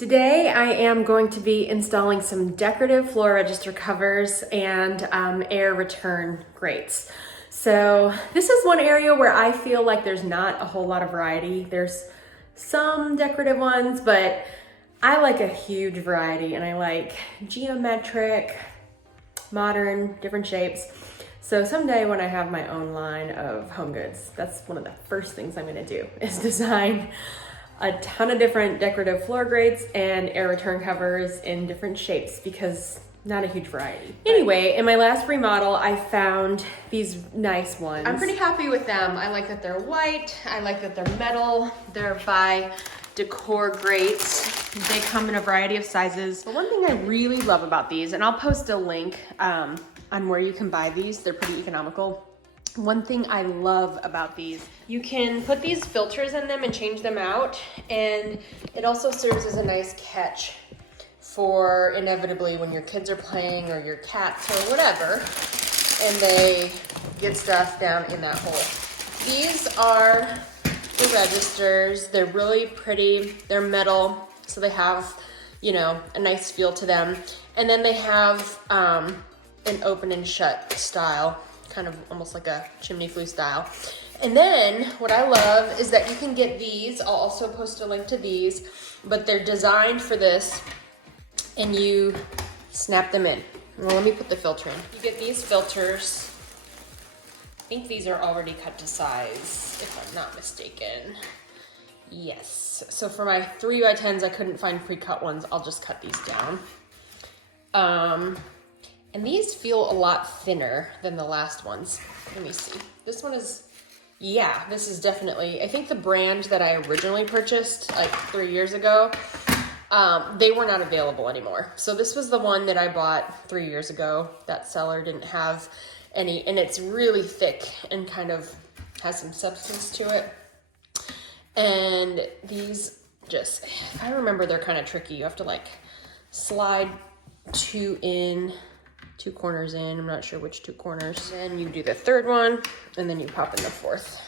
Today I am going to be installing some decorative floor register covers and air return grates. So this is one area where I feel like there's not a whole lot of variety. There's some decorative ones, but I like a huge variety and I like geometric, modern, different shapes. So someday when I have my own line of home goods, that's one of the first things I'm gonna do is design a ton of different decorative floor grates and air return covers in different shapes because not a huge variety. Anyway, in my last remodel, I found these nice ones. I'm pretty happy with them. I like that they're white. I like that they're metal. They're by Decor Grates. They come in a variety of sizes. But one thing I really love about these, and I'll post a link on where you can buy these. They're pretty economical. One thing I love about these, you can put these filters in them and change them out, and it also serves as a nice catch for inevitably when your kids are playing or your cats or whatever, and they get stuff down in that hole. These are the registers. They're really pretty. They're metal, so they have, you know, a nice feel to them. And then they have an open and shut style, kind of almost like a chimney flue style. And then what I love is that you can get these. I'll also post a link to these, but they're designed for this and you snap them in. Well, let me put the filter in. You get these filters. I think these are already cut to size, if I'm not mistaken. Yes, so for my 3x10s, I couldn't find pre-cut ones. I'll just cut these down. And these feel a lot thinner than the last ones. Let me see. This one is, yeah, this is definitely, I think the brand that I originally purchased like 3 years ago, they were not available anymore. So this was the one that I bought 3 years ago. That seller didn't have any, and it's really thick and kind of has some substance to it. And these just, if I remember, they're kind of tricky. You have to like slide two corners in. I'm not sure which two corners. Then you do the third one, and then you pop in the fourth.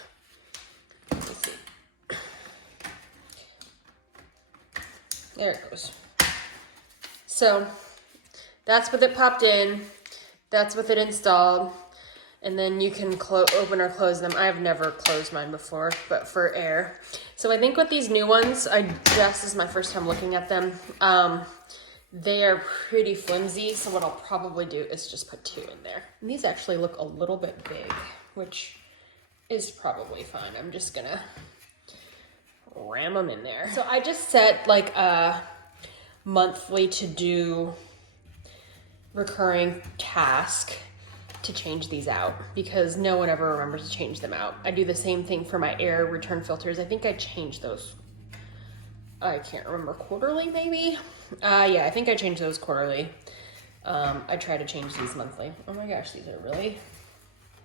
Let me see. There it goes. So that's with it popped in. That's with it installed. And then you can open or close them. I've never closed mine before, but for air. So I think with these new ones, this is my first time looking at them. They are pretty flimsy, so what I'll probably do is just put two in there. And these actually look a little bit big, which is probably fine. I'm just gonna ram them in there. So I just set like a monthly to-do recurring task to change these out because no one ever remembers to change them out. I do the same thing for my air return filters. I think I changed those, I can't remember, quarterly maybe? Yeah, I think I changed those quarterly. I try to change these monthly. Oh my gosh, these are really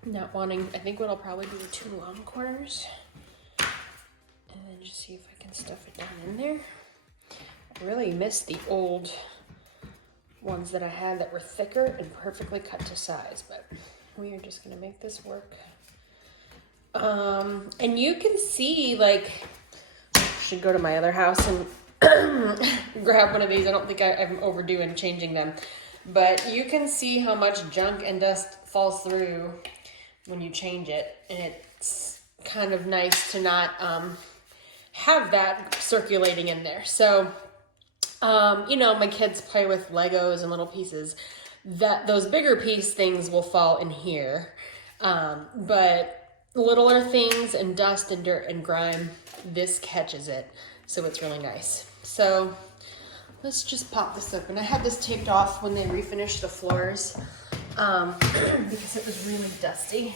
not wanting. I think what I'll probably do are two long corners. And then just see if I can stuff it down in there. I really miss the old ones that I had that were thicker and perfectly cut to size, but we are just gonna make this work. And you can see, like, should go to my other house and grab one of these. I don't think I'm overdue in changing them, but you can see how much junk and dust falls through when you change it, and it's kind of nice to not have that circulating in there. So you know, my kids play with Legos and little pieces. Those bigger piece things will fall in here, but littler things and dust and dirt and grime, this catches it, so it's really nice. So let's just pop this open. I had this taped off when they refinished the floors because it was really dusty,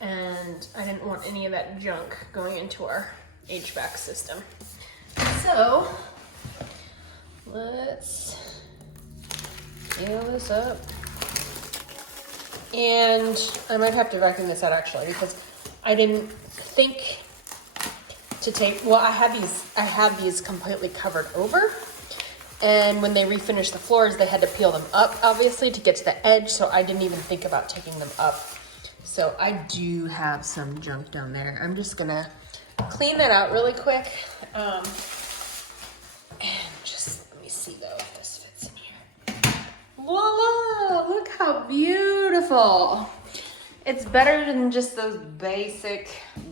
and I didn't want any of that junk going into our HVAC system. So let's seal this up. And I might have to vacuum this out actually because I didn't think to take, well, I had these completely covered over, and when they refinished the floors, they had to peel them up obviously to get to the edge, so I didn't even think about taking them up. So I do have some junk down there. I'm just gonna clean that out really quick and see though if this fits in here. Voila! Look how beautiful. It's better than just those basic,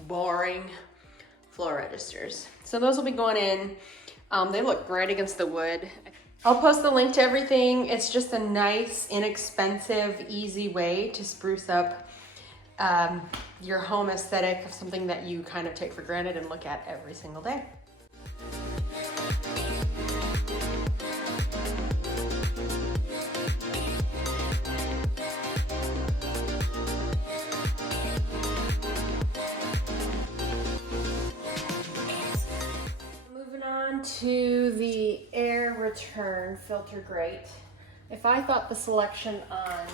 boring floor registers. So those will be going in. They look great against the wood. I'll post the link to everything. It's just a nice, inexpensive, easy way to spruce up your home aesthetic of something that you kind of take for granted and look at every single day. Moving on to the air return filter grate. If I thought the selection on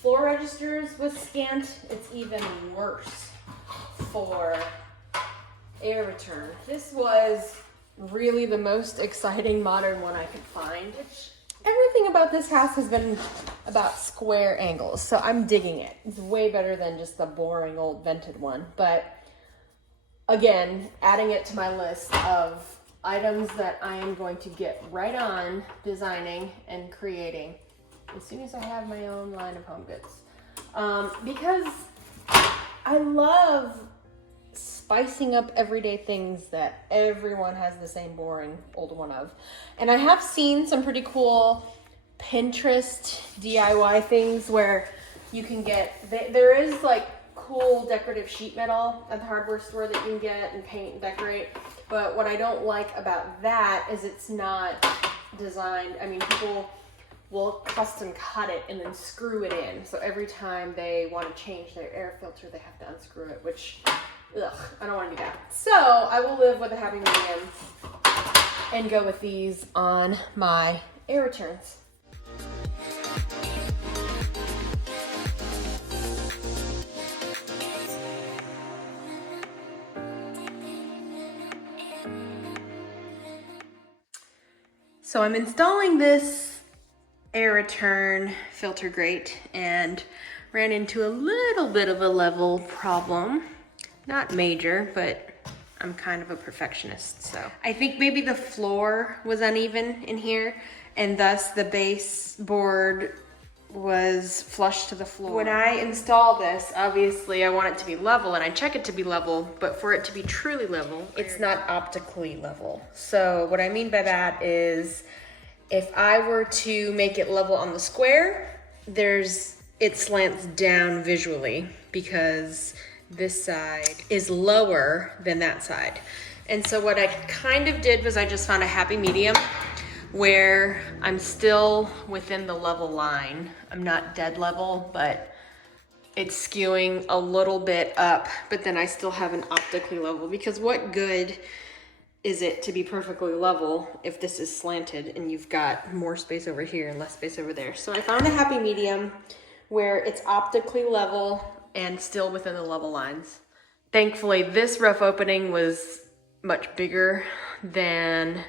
floor registers was scant, it's even worse for air return. This was really the most exciting modern one I could find. Everything about this house has been about square angles, so I'm digging it. It's way better than just the boring old vented one. But again, adding it to my list of items that I am going to get right on designing and creating as soon as I have my own line of home goods. Because I love spicing up everyday things that everyone has the same boring old one of. And I have seen some pretty cool Pinterest DIY things where you can get, there is like cool decorative sheet metal at the hardware store that you can get and paint and decorate. But what I don't like about that is it's not designed, I mean, people will custom cut it and then screw it in. So every time they want to change their air filter, they have to unscrew it, which, ugh, I don't want to do that. So I will live with a happy medium and go with these on my air returns. So I'm installing this air return filter grate and ran into a little bit of a level problem. Not major, but I'm kind of a perfectionist, so. I think maybe the floor was uneven in here and thus the baseboard was flush to the floor. When I install this, obviously I want it to be level and I check it to be level, but for it to be truly level, it's not optically level. So what I mean by that is if I were to make it level on the square, it slants down visually because this side is lower than that side. And so what I kind of did was I just found a happy medium where I'm still within the level line. I'm not dead level, but it's skewing a little bit up, but then I still have an optically level, because what good is it to be perfectly level if this is slanted and you've got more space over here and less space over there? So I found a happy medium where it's optically level and still within the level lines. Thankfully, this rough opening was much bigger than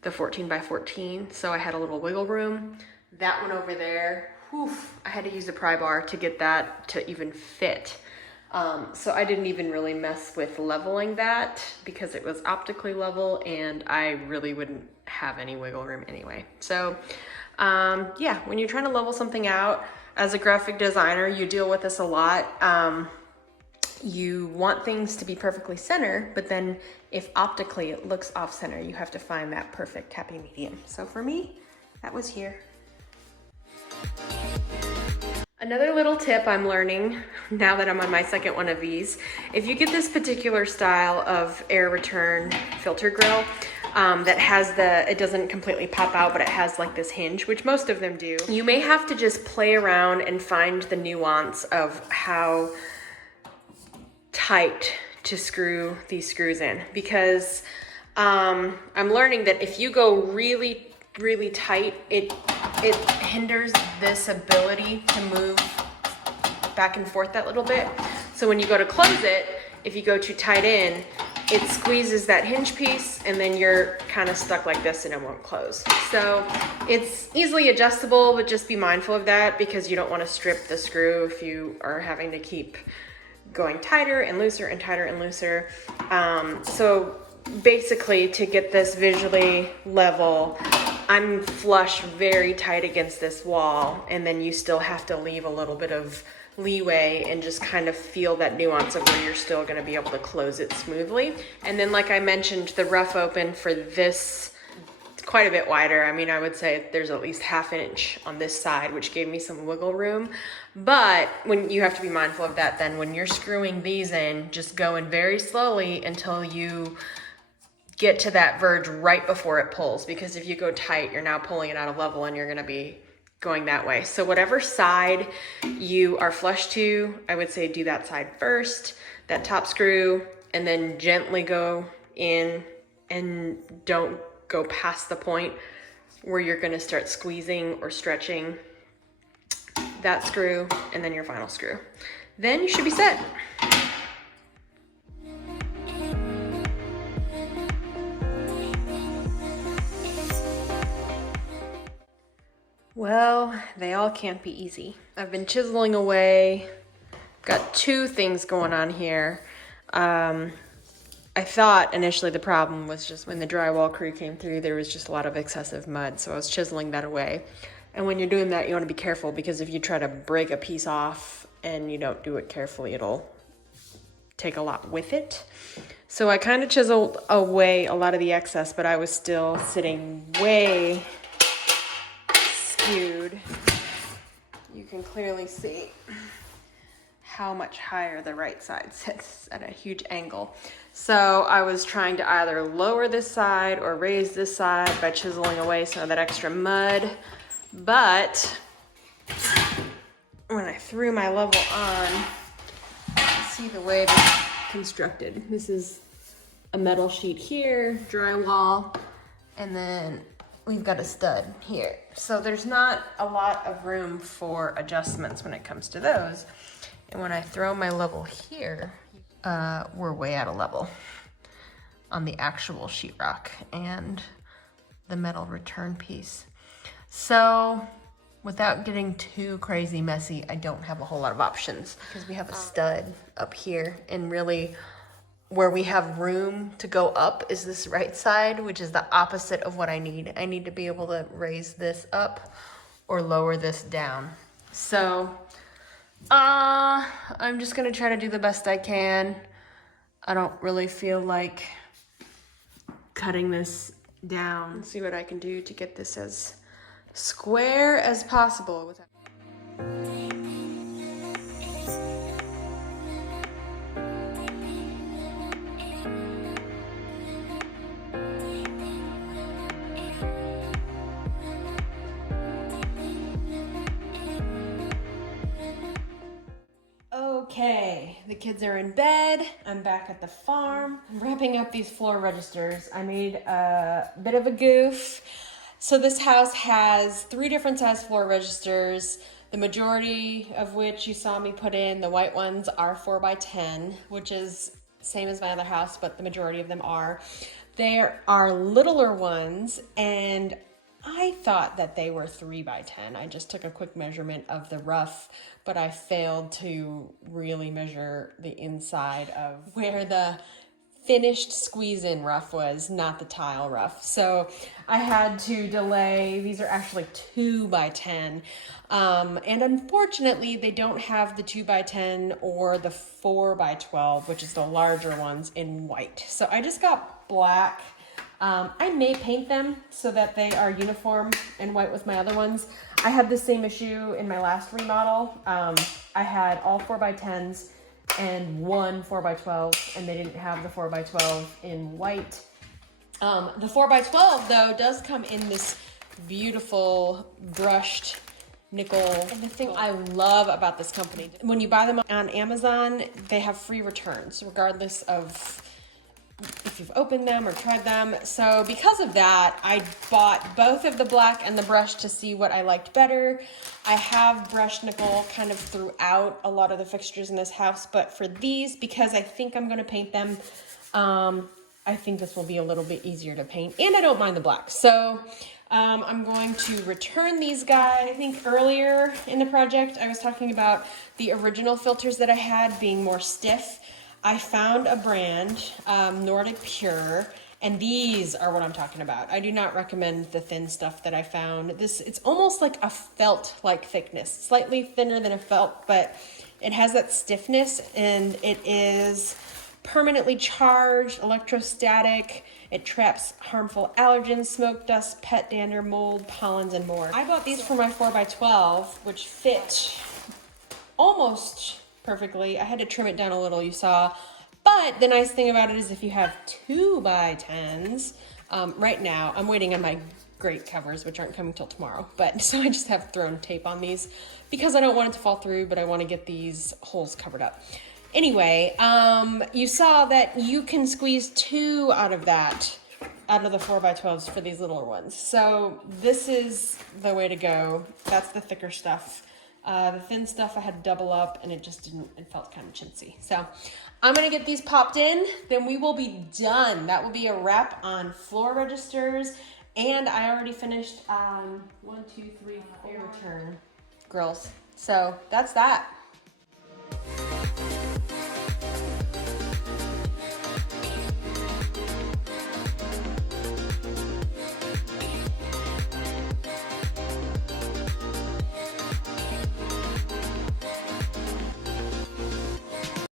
the 14 by 14, so I had a little wiggle room. That one over there, whew, I had to use a pry bar to get that to even fit. So I didn't even really mess with leveling that because it was optically level and I really wouldn't have any wiggle room anyway. So yeah, when you're trying to level something out, as a graphic designer, you deal with this a lot. You want things to be perfectly center, but then if optically it looks off center, you have to find that perfect happy medium. So for me, that was here. Another little tip I'm learning now that I'm on my second one of these, if you get this particular style of air return filter grill that has it doesn't completely pop out, but it has like this hinge, which most of them do, you may have to just play around and find the nuance of how tight to screw these screws in, because I'm learning that if you go really, really tight, it hinders this ability to move back and forth that little bit. So when you go to close it, if you go too tight in, it squeezes that hinge piece and then you're kind of stuck like this and it won't close. So it's easily adjustable, but just be mindful of that because you don't want to strip the screw if you are having to keep going tighter and looser and tighter and looser. So basically, to get this visually level, I'm flush very tight against this wall, and then you still have to leave a little bit of leeway and just kind of feel that nuance of where you're still going to be able to close it smoothly. And then, like I mentioned, the rough open for this, it's quite a bit wider. I mean, I would say there's at least ½ inch on this side, which gave me some wiggle room. But when you have to be mindful of that, then when you're screwing these in, just go in very slowly until you get to that verge right before it pulls, because if you go tight, you're now pulling it out of level and you're going to be going that way. So whatever side you are flush to, I would say do that side first, that top screw, and then gently go in, and don't go past the point where you're going to start squeezing or stretching that screw, and then your final screw. Then you should be set. Well, they all can't be easy. I've been chiseling away. Got two things going on here. I thought initially the problem was just when the drywall crew came through, there was just a lot of excessive mud, so I was chiseling that away. And when you're doing that, you want to be careful, because if you try to break a piece off and you don't do it carefully, it'll take a lot with it. So I kind of chiseled away a lot of the excess, but I was still sitting way skewed. You can clearly see how much higher the right side sits at a huge angle. So I was trying to either lower this side or raise this side by chiseling away some of that extra mud. But when I threw my level on, see the way it's constructed. This is a metal sheet here, drywall, and then we've got a stud here. So there's not a lot of room for adjustments when it comes to those. And when I throw my level here, we're way out of level on the actual sheetrock and the metal return piece. So without getting too crazy messy, I don't have a whole lot of options, because we have a stud up here, and really where we have room to go up is this right side, which is the opposite of what I need. I need to be able to raise this up or lower this down. So I'm just gonna try to do the best I can. I don't really feel like cutting this down. See what I can do to get this as square as possible without. Okay, the kids are in bed. I'm back at the farm. I'm wrapping up these floor registers. I made a bit of a goof. So this house has 3 different size floor registers, the majority of which you saw me put in. The white ones are 4x10, which is same as my other house, but the majority of them are. There are littler ones, and I thought that they were 3x10. I just took a quick measurement of the rough, but I failed to really measure the inside of where the finished squeeze-in rough was, not the tile rough. So I had to delay. These are actually 2x10. And unfortunately, they don't have the 2x10 or the 4x12, which is the larger ones, in white. So I just got black. I may paint them so that they are uniform and white with my other ones. I had the same issue in my last remodel. I had all 4x10s and one 4x12, and they didn't have the 4x12 in white. The 4x12 though does come in this beautiful brushed nickel. And the thing I love about this company, when you buy them on Amazon, they have free returns regardless of if you've opened them or tried them. So because of that, I bought both of the black and the brush to see what I liked better. I have brushed nickel kind of throughout a lot of the fixtures in this house, but for these, because I think I'm going to paint them, I think this will be a little bit easier to paint, and I don't mind the black. So I'm going to return these guys. I think earlier in the project, I was talking about the original filters that I had being more stiff. I found a brand, Nordic Pure, And these are what I'm talking about. I do not recommend the thin stuff that I found. It's almost like a felt-like thickness, slightly thinner than a felt, but it has that stiffness, and it is permanently charged, electrostatic. It traps harmful allergens, smoke, dust, pet dander, mold, pollens, and more. I bought these for my 4x12, which fit almost perfectly. I had to trim it down a little, you saw. But the nice thing about it is if you have 2x10s, right now I'm waiting on my grate covers, which aren't coming till tomorrow. But so I just have thrown tape on these because I don't want it to fall through, but I want to get these holes covered up. Anyway, you saw that you can squeeze 2 out of that, out of the 4x12s for these littler ones. So this is the way to go. That's the thicker stuff. The thin stuff I had to double up, and it just didn't, it felt kind of chintzy. So I'm gonna get these popped in, then we will be done. That will be a wrap on floor registers, and I already finished 1, 2, 3, 4 return grills. So that's that.